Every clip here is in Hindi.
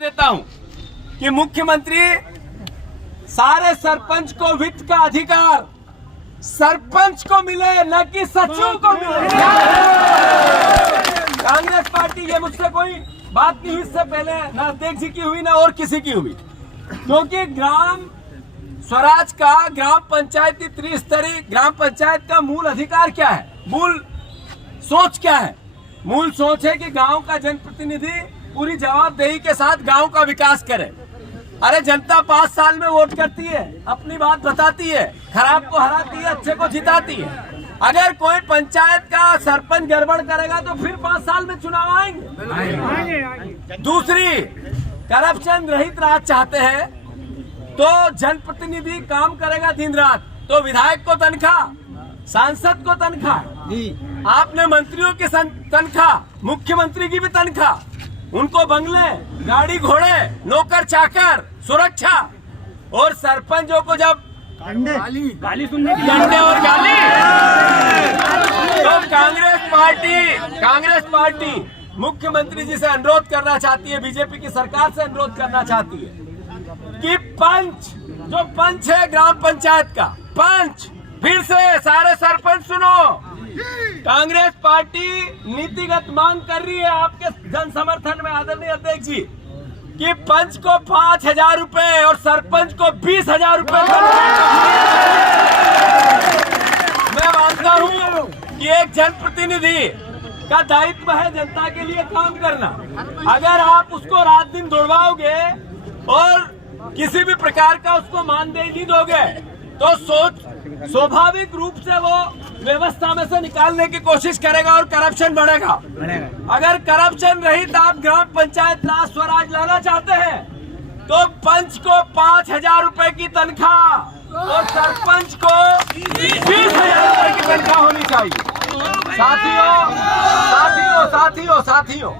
देता हूं कि मुख्यमंत्री सारे सरपंच को वित्त का अधिकार सरपंच को मिले, न कि सचिव को मिले। कांग्रेस पार्टी, ये मुझसे कोई बात नहीं हुई इससे पहले, न अध्यक्ष जी की हुई न और किसी की हुई, क्योंकि ग्राम स्वराज का, ग्राम पंचायती त्रिस्तरीय ग्राम पंचायत का मूल अधिकार क्या है, मूल सोच क्या है? मूल सोच है कि गांव का जनप्रतिनिधि पूरी जवाबदेही के साथ गांव का विकास करे। अरे जनता 5 साल में वोट करती है, अपनी बात बताती है, खराब को हराती है, अच्छे को जिताती है। अगर कोई पंचायत का सरपंच गड़बड़ करेगा तो फिर 5 साल में चुनाव आएंगे। दूसरी, करप्शन रहित राज चाहते हैं तो जनप्रतिनिधि काम करेगा दिन रात, तो विधायक को तनख्वाह, सांसद को तनख्वाह, आपने मंत्रियों की तनख्वाह, मुख्यमंत्री की भी तनख्वाह, उनको बंगले, गाड़ी घोड़े, नौकर चाकर, सुरक्षा, और सरपंचों को जब गाली सुनने की डंडे और गाली, तो कांग्रेस पार्टी मुख्यमंत्री जी से अनुरोध करना चाहती है, बीजेपी की सरकार से अनुरोध करना चाहती है कि पंच, जो पंच है ग्राम पंचायत का पंच, फिर से सारे सरपंच सुनो, कांग्रेस पार्टी नीतिगत मांग कर रही है आपके जन समर्थन में आदरणीय अध्यक्ष जी कि पंच को 5,000 रुपए और सरपंच को 20,000 रुपए। मैं मानता हूं कि एक जनप्रतिनिधि का दायित्व है जनता के लिए काम करना। अगर आप उसको रात दिन दौड़वाओगे और किसी भी प्रकार का उसको मानदेय नहीं दोगे तो स्वाभाविक रूप से वो व्यवस्था में से निकालने की कोशिश करेगा और करप्शन बढ़ेगा। अगर करप्शन रहित आप ग्राम पंचायत राज स्वराज लाना चाहते हैं तो पंच को 5,000 रुपए की तनख्वाह और सरपंच को 20,000 रुपए की तनख्वाह होनी चाहिए। साथियों,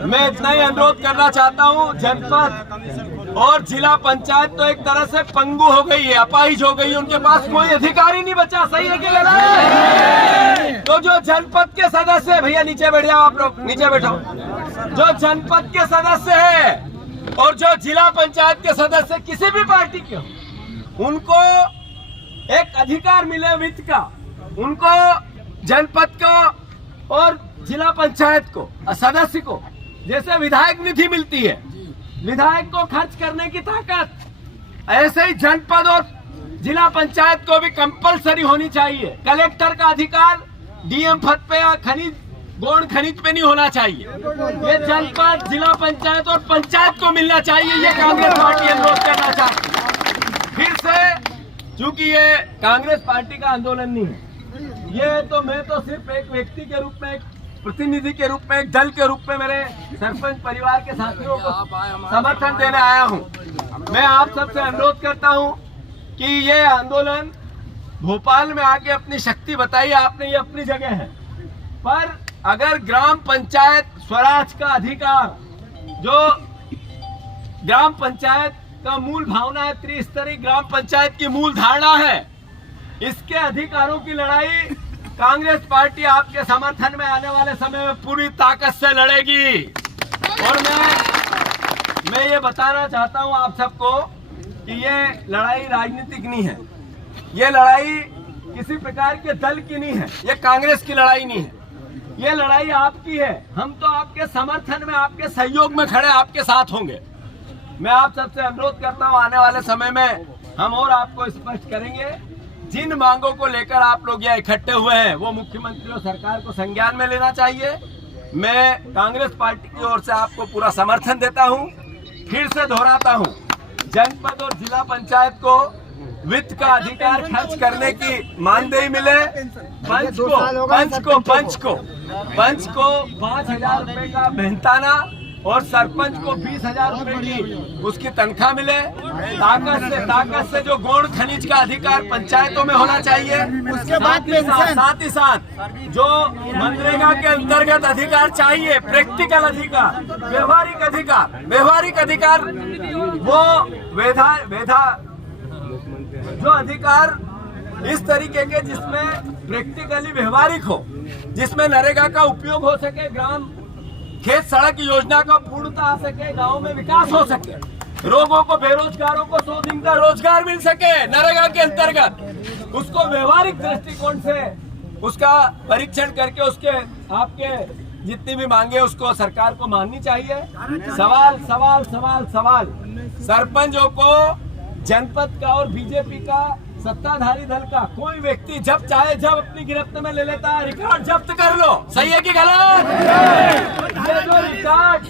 मैं इतना ही अनुरोध करना चाहता हूं, जनपद और जिला पंचायत तो एक तरह से पंगु हो गई है, अपाहिज हो गई है, उनके पास कोई अधिकार ही नहीं बचा। सही है कि गलत है? तो जो जनपद के सदस्य, भैया नीचे बैठ जाओ, आप लोग नीचे बैठो, जो जनपद के सदस्य है और जो जिला पंचायत के सदस्य किसी भी पार्टी के, उनको एक अधिकार मिले वित्त का, उनको जनपद को और जिला पंचायत को सदस्य को जैसे विधायक निधि मिलती है, विधायक को खर्च करने की ताकत, ऐसे ही जनपद और जिला पंचायत को भी कंपलसरी होनी चाहिए। कलेक्टर का अधिकार डीएम पद पे या खनिज गोल्ड खनिज पे नहीं होना चाहिए, ये जनपद, जिला पंचायत और पंचायत को मिलना चाहिए। ये कांग्रेस पार्टी अनुरोध करना चाहती है। फिर से, चूंकि ये कांग्रेस पार्टी का आंदोलन नहीं है, ये तो मैं तो सिर्फ एक व्यक्ति के रूप में, एक प्रतिनिधि के रूप में, एक दल के रूप में मेरे सरपंच परिवार के साथियों को समर्थन देने आया हूं। मैं आप सबसे अनुरोध करता हूं कि ये आंदोलन भोपाल में आके अपनी शक्ति बताइए, आपने ये अपनी जगह है, पर अगर ग्राम पंचायत स्वराज का अधिकार, जो ग्राम पंचायत का मूल भावना है, त्रिस्तरीय ग्राम पंचायत की मूल धारणा है, इसके अधिकारों की लड़ाई कांग्रेस पार्टी आपके समर्थन में आने वाले समय में पूरी ताकत से लड़ेगी। और मैं ये बताना चाहता हूं आप सबको कि ये लड़ाई राजनीतिक नहीं है, ये लड़ाई किसी प्रकार के दल की नहीं है, ये कांग्रेस की लड़ाई नहीं है, ये लड़ाई आपकी है। हम तो आपके समर्थन में, आपके सहयोग में खड़े, आपके साथ होंगे। मैं आप सबसे अनुरोध करता हूं, आने वाले समय में हम और आपको स्पष्ट करेंगे। जिन मांगों को लेकर आप लोग यहाँ इकट्ठे हुए हैं वो मुख्यमंत्री और सरकार को संज्ञान में लेना चाहिए। मैं कांग्रेस पार्टी की ओर से आपको पूरा समर्थन देता हूं। फिर से दोहराता हूं, जनपद और जिला पंचायत को वित्त का अधिकार खर्च करने की मानदेय मिले, पंच को 5,000 रुपए का मेहनताना और सरपंच को 20,000 रुपए की उसकी तनख्वाह मिले। ताकत से जो गोल्ड खनिज का अधिकार पंचायतों में होना चाहिए, उसके साथ ही साथ जो मनरेगा के अंतर्गत अधिकार चाहिए, प्रैक्टिकल अधिकार, व्यवहारिक अधिकार, वो जो अधिकार इस तरीके के जिसमें प्रैक्टिकली व्यवहारिक हो, जिसमें नरेगा का उपयोग हो सके ग्राम खेत सड़क योजना का पूर्णता आ सके, गांव में विकास हो सके, लोगों को, बेरोजगारों को 100 दिन का रोजगार मिल सके नरेगा के अंतर्गत, उसको व्यवहारिक दृष्टिकोण से उसका परीक्षण करके उसके आपके जितनी भी मांगे उसको सरकार को माननी चाहिए। सवाल सवाल सवाल सवाल सरपंचों को जनपद का और बीजेपी का सत्ताधारी दल का कोई व्यक्ति जब चाहे जब अपनी गिरफ्त में ले लेता है, रिकॉर्ड जब्त कर लो, सही है कि गलत? ये जो रिकॉर्ड